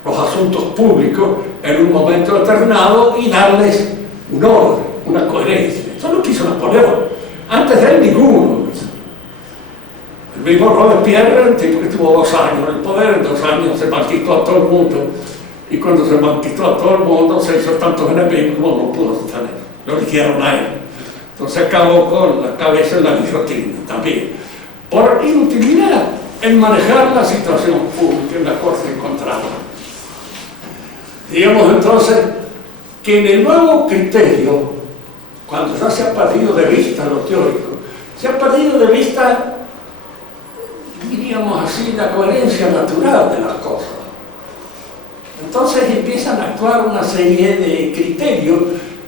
los asuntos públicos en un momento determinado y darles un orden, una coherencia. Eso lo quiso Napoleón. Antes de él ninguno. El mismo Robespierre era un tipo que estuvo 2 años en el poder, en 2 años se malquistó a todo el mundo, y cuando se malquistó a todo el mundo se hizo tantos enemigos como no pudo sostener, lo liquidaron a él. Entonces acabó con la cabeza en la guillotina también, por inutilidad en manejar la situación pública en la cual se encontraba. Digamos entonces que en el nuevo criterio, cuando ya se ha perdido de vista lo teórico, se ha perdido de vista, diríamos así, la coherencia natural de las cosas. Entonces empiezan a actuar una serie de criterios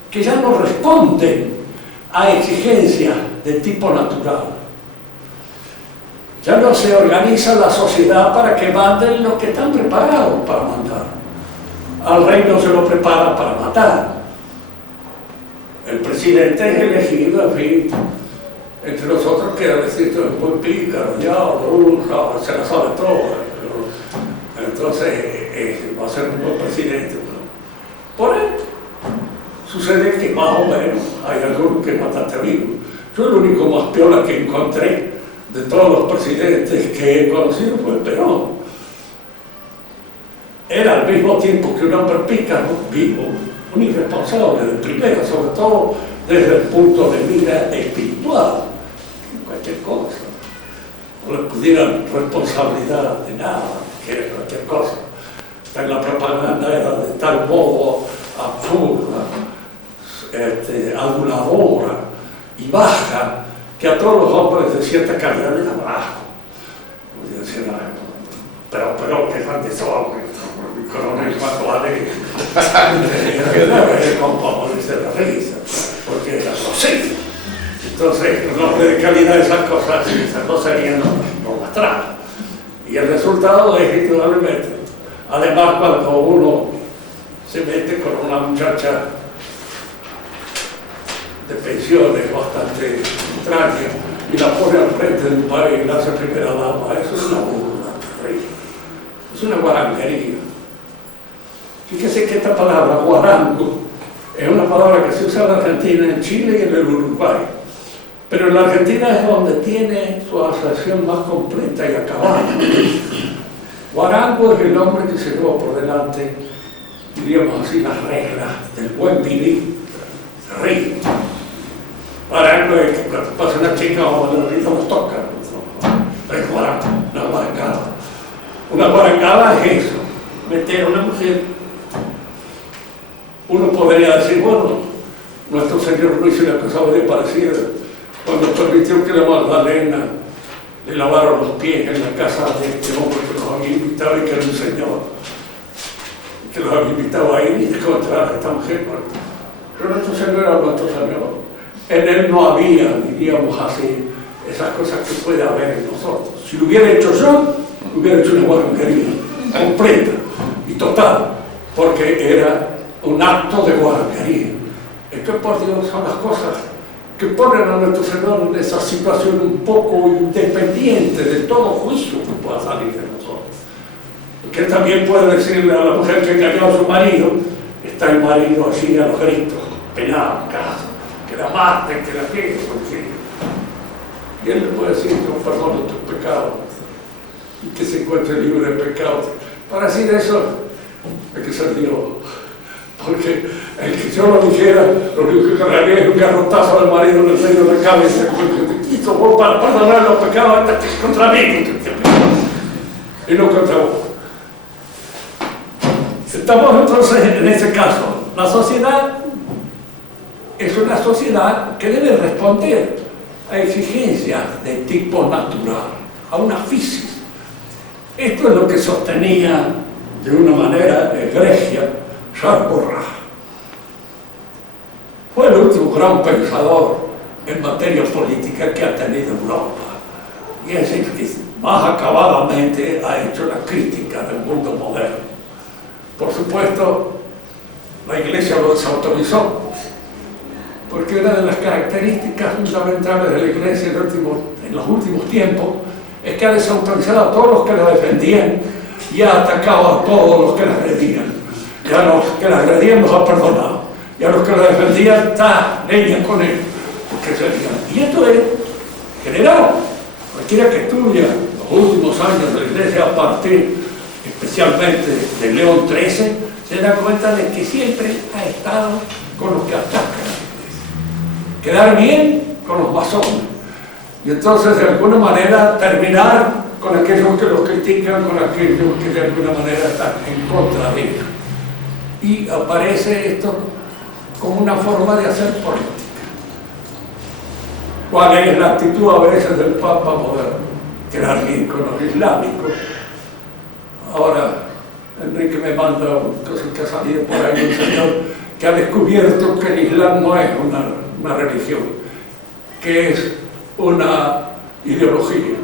que ya no responden a exigencias de tipo natural. Ya no se organiza la sociedad para que manden los que están preparados para mandar. Al rey no se lo prepara para matar. El presidente es elegido, en fin, entre los otros queda decir, tú eres muy pícaro, diablo, se la sabe todo. Entonces va a ser un buen presidente. Por él sucede que más o menos hay algunos que es bastante vivo. Yo el único más piola que encontré de todos los presidentes que he conocido fue Perón. Era al mismo tiempo que un hombre pícaro, vivo, un irresponsable de primera, sobre todo desde el punto de vista espiritual, cualquier cosa. No le pudieran responsabilidad de nada, que era cualquier cosa. En la propaganda era de tal modo absurda, aduladora y baja, que a todos los hombres de cierta calidad les abajo. Pero qué grandes hombres, el coronel Macuale, como ponerse la risa, porque era así. Entonces, un hombre de calidad, esas cosas serían no las trae. Y el resultado es indudablemente. Además, cuando uno se mete con una muchacha de pensiones bastante extraña y la pone al frente de un país y la hace primera dama, eso es una burla terrible. Es una guaranguería. Fíjese que esta palabra, guarango, es una palabra que se usa en la Argentina, en Chile y en el Uruguay. Pero en la Argentina es donde tiene su asociación más completa y acabada. Guarango es el hombre que se lleva por delante, diríamos así, las reglas del buen vivir. Se ríe. Guarango es que cuando pasa una chica o una risa nos toca. Es guarango, una guarangada. Una guarangada es eso, meter a una mujer. Uno podría decir, bueno, nuestro Señor no hizo una cosa muy parecida cuando permitió que la Magdalena le lavara los pies en la casa de este hombre que los había invitado y que era un señor, que los había invitado a ir y dejó entrar a esta mujer. Pero nuestro Señor era nuestro Señor. En él no había, diríamos así, esas cosas que puede haber en nosotros. Si lo hubiera hecho yo, hubiera hecho una guaranguería completa y total, porque era un acto de guardería. Es que por Dios son las cosas que ponen a nuestro Señor en esa situación un poco independiente de todo juicio salir de nosotros. Porque él también puede decirle a la mujer que engañó a su marido, está el marido así a los gritos, penado en casa, que la maten, que la peguen, y él le puede decir, yo perdono tus pecados, y que se encuentre libre de pecados. Para decir eso, hay que ser Dios. Porque el que yo lo dijera, lo único que haría es un garrotazo al marido en el medio de la cabeza, porque te quiso vos para perdonar los pecados contra mí, y no contra vos. Estamos entonces en ese caso. La sociedad es una sociedad que debe responder a exigencias de tipo natural, a una fisis. Esto es lo que sostenía de una manera egregia Jacques Borras. Fue el último gran pensador en materia política que ha tenido Europa, y es el que más acabadamente ha hecho la crítica del mundo moderno. Por supuesto, la Iglesia lo desautorizó, porque una de las características fundamentales de la Iglesia en los últimos tiempos es que ha desautorizado a todos los que la defendían y ha atacado a todos los que la agredían. Y a los que la agredían los ha perdonado, y a los que la defendían está leña con él, porque y esto es general. Cualquiera que estudia los últimos años de la Iglesia, a partir especialmente de León XIII, se da cuenta de que siempre ha estado con los que atacan a la Iglesia. Quedar bien con los masones. Y entonces, de alguna manera, terminar con aquellos que los critican, con aquellos que de alguna manera están en contra de ellos. Y aparece esto como una forma de hacer política. ¿Cuál es la actitud a veces del Papa moderno? Quedar bien con los islámicos. Ahora, Enrique me manda cosas que ha salido por ahí, un señor que ha descubierto que el Islam no es una religión, que es una ideología.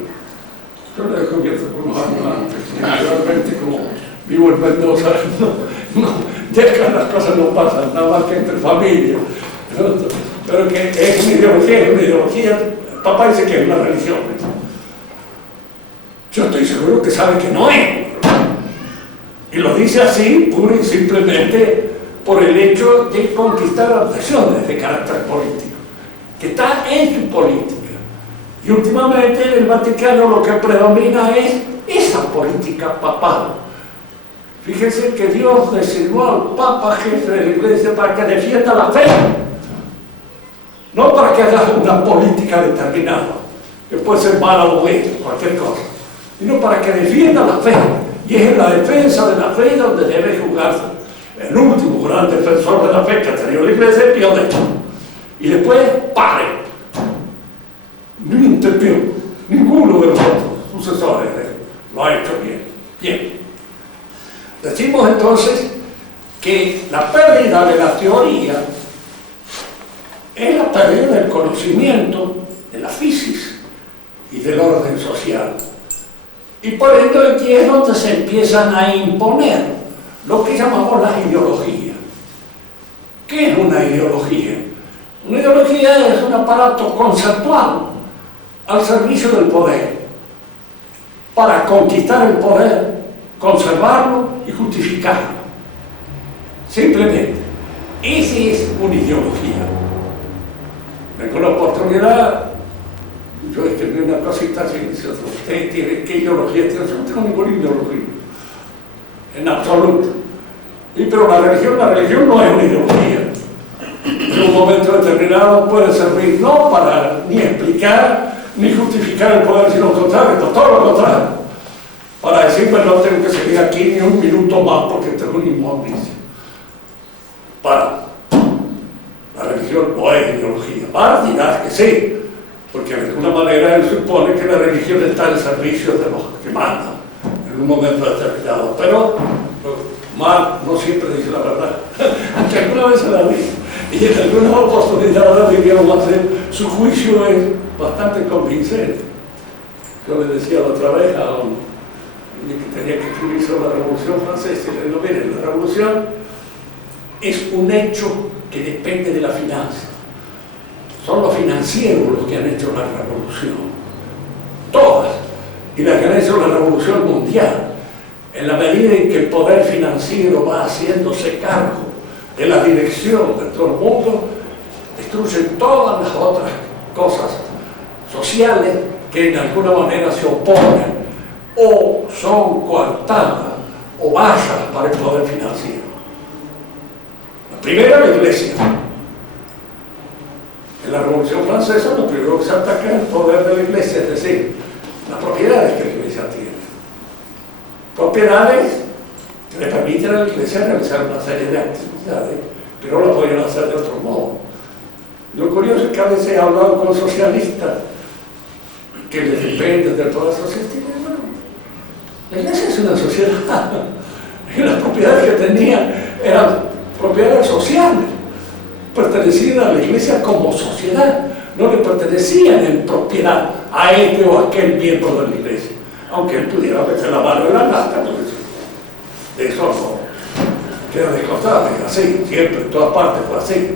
Yo lo he descubierto unos años antes, y realmente como vivo en Mendoza, ya que las cosas no pasan, nada más que entre familias, ¿no? Pero que es una ideología, el Papa dice que es una religión. Yo estoy seguro que sabe que no es. Y lo dice así, pura y simplemente por el hecho de conquistar adhesiones de carácter político, que está en su política. Y últimamente en el Vaticano lo que predomina es esa política papal. Fíjense que Dios designó al Papa jefe de la Iglesia para que defienda la fe, no para que haga una política determinada, que puede ser mala o buena, cualquier cosa, sino para que defienda la fe. Y es en la defensa de la fe donde debe jugarse. El último gran defensor de la fe que ha tenido la Iglesia es Pío X. Y después, pare. Ni interpio, ninguno de los otros sucesores de él lo ha hecho bien. Bien. Decimos entonces que la pérdida de la teoría es la pérdida del conocimiento, de la fisis y del orden social. Y por ende aquí es donde se empiezan a imponer lo que llamamos las ideologías. ¿Qué es una ideología? Una ideología es un aparato conceptual al servicio del poder, para conquistar el poder, conservarlo y justificarlo. Simplemente, esa es una ideología. Con la oportunidad, yo escribí una cosita así, dice, ¿usted tiene qué ideología tiene? Yo no tengo ninguna ideología, en absoluto. Pero la religión no es una ideología. En un momento determinado puede servir no para ni explicar ni justificar el poder, sino lo contrario, todo lo contrario. Para decirme no tengo que seguir aquí ni un minuto más porque tengo un inmóvil. La religión no es ideología. Marx dirá que sí, porque de alguna manera él supone que la religión está al servicio de los que mandan en un momento determinado. Pero Marx no siempre dice la verdad, aunque alguna vez se la dice. Y en algunas oportunidades, diríamos, su juicio es bastante convincente. Yo le decía la otra vez a un que tenía que escribir sobre la Revolución Francesa, y le digo, miren, la revolución es un hecho que depende de la finanza. Son los financieros los que han hecho la revolución. Todas. y la iglesia de la revolución mundial, en la medida en que el poder financiero va haciéndose cargo de la dirección de todo el mundo, destruye todas las otras cosas sociales que en alguna manera se oponen o son coartadas o vallas para el poder financiero. La primera, la iglesia. En la Revolución Francesa lo primero que se ataca es el poder de la iglesia, es decir, las propiedades que la iglesia tiene. Propiedades que le permiten a la iglesia realizar una serie de actividades que no lo podían hacer de otro modo. Lo curioso es que a veces he hablado con socialistas que les dependen del poder socialista y dicen, bueno, la iglesia es una sociedad y las propiedades que tenía eran propiedades sociales, pertenecían a la iglesia como sociedad, no le pertenecían en propiedad a este o a aquel miembro de la iglesia, aunque él pudiera meter la mano en la lata, de eso no queda descontado, es así, siempre, en todas partes fue así.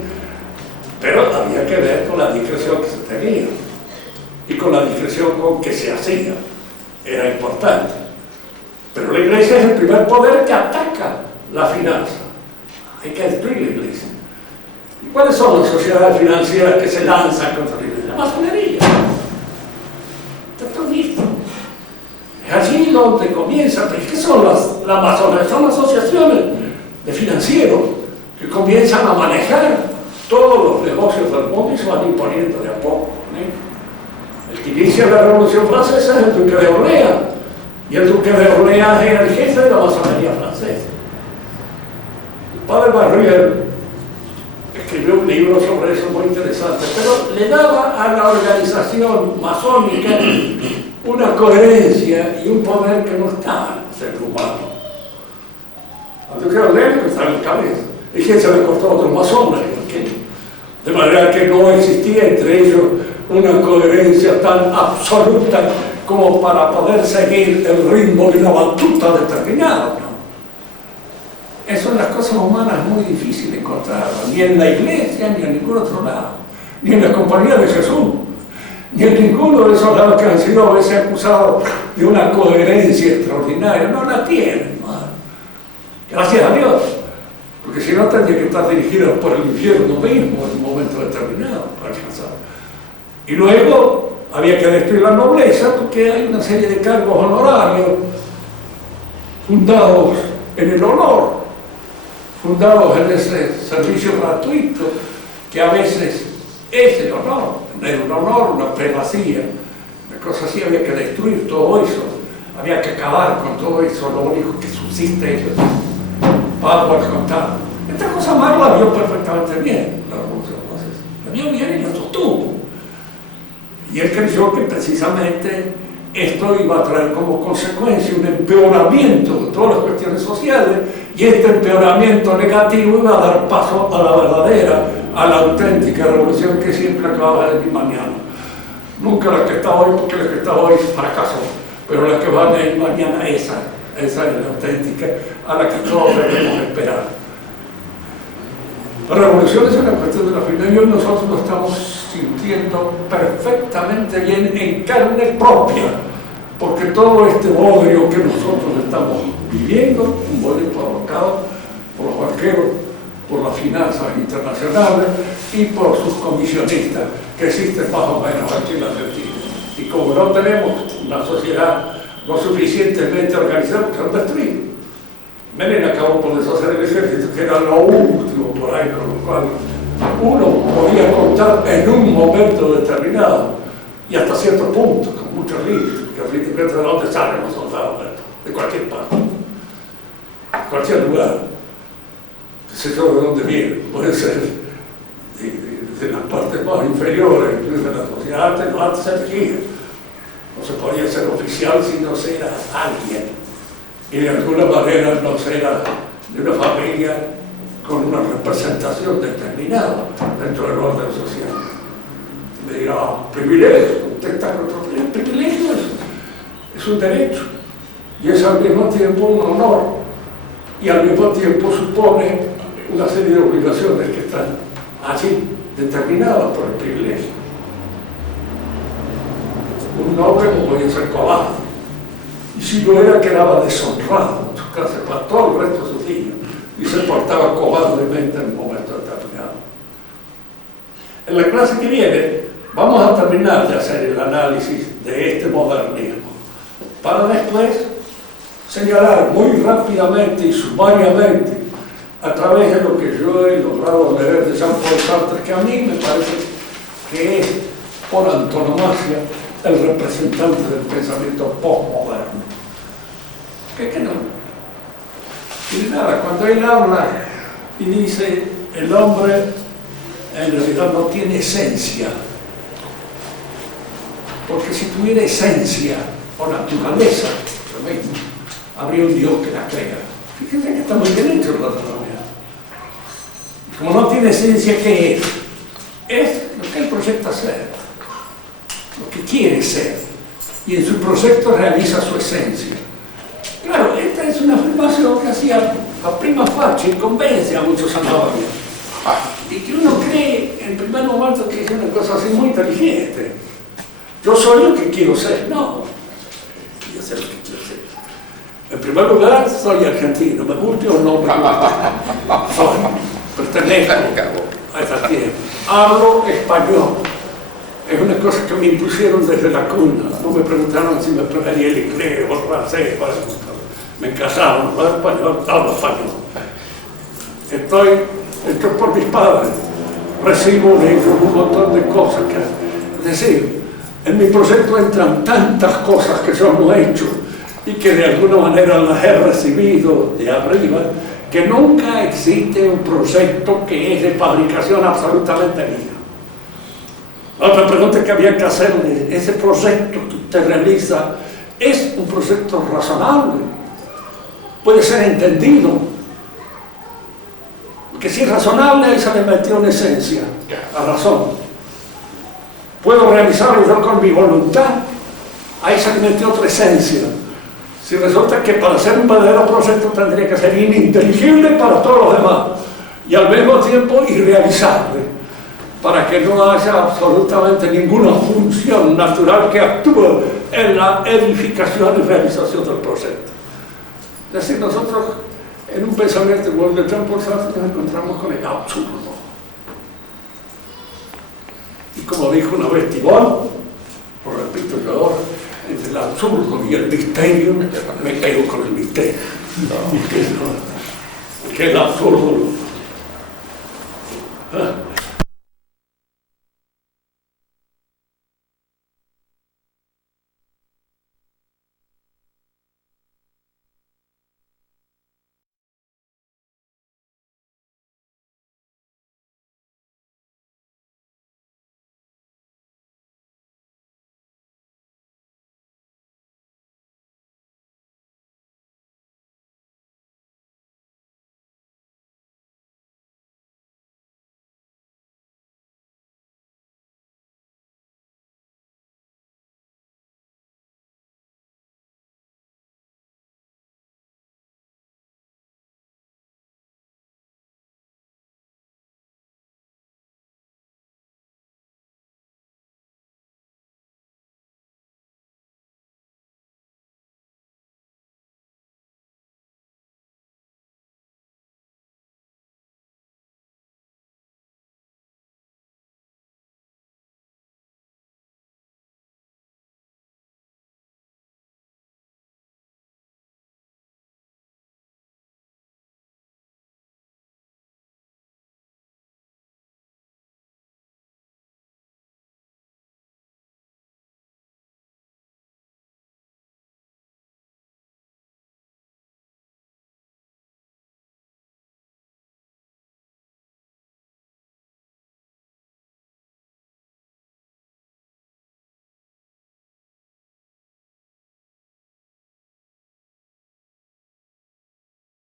Pero había que ver con la discreción que se tenía y con la discreción con que se hacía, era importante. Pero la iglesia es el primer poder que ataca la finanza, hay que destruir la iglesia. ¿Y cuáles son las sociedades financieras que se lanzan contra la iglesia? La masonería. Está todo listo. Es allí donde comienza. ¿Qué son las masonerías? Son asociaciones de financieros que comienzan a manejar todos los negocios del mundo y se van imponiendo de a poco. El que inicia la Revolución Francesa es el duque de Orleans, y el duque de Orleans era el jefe de la masonería francesa. El padre Barrier escribió un libro sobre eso muy interesante, pero le daba a la organización masónica una coherencia y un poder que no estaba en el ser humano. Al duque de Orleans estaba en la cabeza, y que se le costó a otros masones, de manera que no existía entre ellos una coherencia tan absoluta como para poder seguir el ritmo de una batuta determinada, ¿no? Eso en las cosas humanas es muy difícil encontrarlo, ni en la iglesia, ni en ningún otro lado, ni en la compañía de Jesús, ni en ninguno de esos lados que han sido a veces acusados de una coherencia extraordinaria. No la tienen, ¿no? Gracias a Dios, porque si no tendría que estar dirigidos por el infierno mismo en un momento determinado para alcanzar. Y luego había que destruir la nobleza porque hay una serie de cargos honorarios fundados en el honor, fundados en ese servicio gratuito que a veces es el honor, no es un honor, una primacía, una cosa así. Había que destruir todo eso, había que acabar con todo eso, lo único que subsiste es pago al contado. Esta cosa más la vio perfectamente bien la Revolución Francesa, la vio bien y la sostuvo. Y él creyó que precisamente esto iba a traer como consecuencia un empeoramiento de todas las cuestiones sociales, y este empeoramiento negativo iba a dar paso a la verdadera, a la auténtica revolución que siempre acababa de ir mañana. Nunca la que está hoy, porque la que está hoy fracasó, pero la que va a ir mañana, esa es la auténtica, a la que todos debemos esperar. La revolución es una cuestión de la final, y hoy nosotros lo estamos sintiendo perfectamente bien en carne propia, porque todo este bodrio que nosotros estamos viviendo, un bodrio provocado por los banqueros, por las finanzas internacionales y por sus comisionistas que existen más o menos aquí en la Argentina. Y como no tenemos una sociedad lo suficientemente organizada, porque han destruido. Menem acabó por deshacer el ejército, que era lo último por ahí, con lo cual uno podía contar en un momento determinado y hasta cierto punto, con muchos límites, porque evidentemente de dónde salen los soldados, de cualquier parte, de cualquier lugar, no sé yo de dónde vienen, puede ser de las partes más inferiores, incluso de la sociedad. Antes se elegía, no se podía ser oficial si no se era alguien, y de alguna manera no se era de una familia con una representación determinada dentro del orden social. Me dirá, privilegio, usted está contra el privilegio, es un derecho, y es al mismo tiempo un honor, y al mismo tiempo supone una serie de obligaciones que están allí, determinadas por el privilegio. Un noble no puede ser cobarde, Y si lo era, quedaba deshonrado en su casa para todo el resto de sus días y se portaba cobardemente en un momento determinado. En la clase que viene vamos a terminar de hacer el análisis de este modernismo para después señalar muy rápidamente y sumariamente a través de lo que yo he logrado leer de Jean-Paul Sartre, que a mí me parece que es por antonomasia el representante del pensamiento postmoderno. ¿Qué no? Y nada, cuando él habla y dice el hombre en realidad no tiene esencia, porque si tuviera esencia o naturaleza, habría un Dios que la crea. Fíjense que está muy bien hecho la autonomía. Como no tiene esencia, ¿qué es? Es lo que él proyecta ser, lo que quiere ser, y en su proyecto realiza su esencia. Claro, esta es una afirmación que hacía a prima facie y convence a muchos anónimos. Y que uno cree en primer momento que es una cosa así muy inteligente. Yo soy lo que quiero ser. No, yo sé lo que quiero ser. En primer lugar, soy argentino, me guste o no me guste. Soy, pertenezco a esa tierra. Hablo español. Es una cosa que me impusieron desde la cuna. No me preguntaron si me prefería el inglés o el francés. Me casaron, no español, hablo español. Estoy hecho por mis padres. Recibo de ellos un montón de cosas. Es decir, en mi proyecto entran tantas cosas que yo no he hecho y que de alguna manera las he recibido de arriba, que nunca existe un proyecto que es de fabricación absolutamente mía. La otra pregunta que había que hacerle, ese proyecto que usted realiza, ¿es un proyecto razonable? ¿Puede ser entendido? Porque si es razonable, ahí se le metió una esencia, la razón. ¿Puedo realizarlo yo con mi voluntad? Ahí se le metió otra esencia. Si resulta que para hacer un verdadero proyecto tendría que ser ininteligible para todos los demás y al mismo tiempo irrealizable, para que no haya absolutamente ninguna función natural que actúe en la edificación y realización del proyecto. Es decir, nosotros en un pensamiento igual de Jean-Paul Sartre nos encontramos con el absurdo. Y como dijo una vez Tibón, lo repito yo ahora, entre el absurdo y el misterio, me quedo con el misterio. Que el absurdo.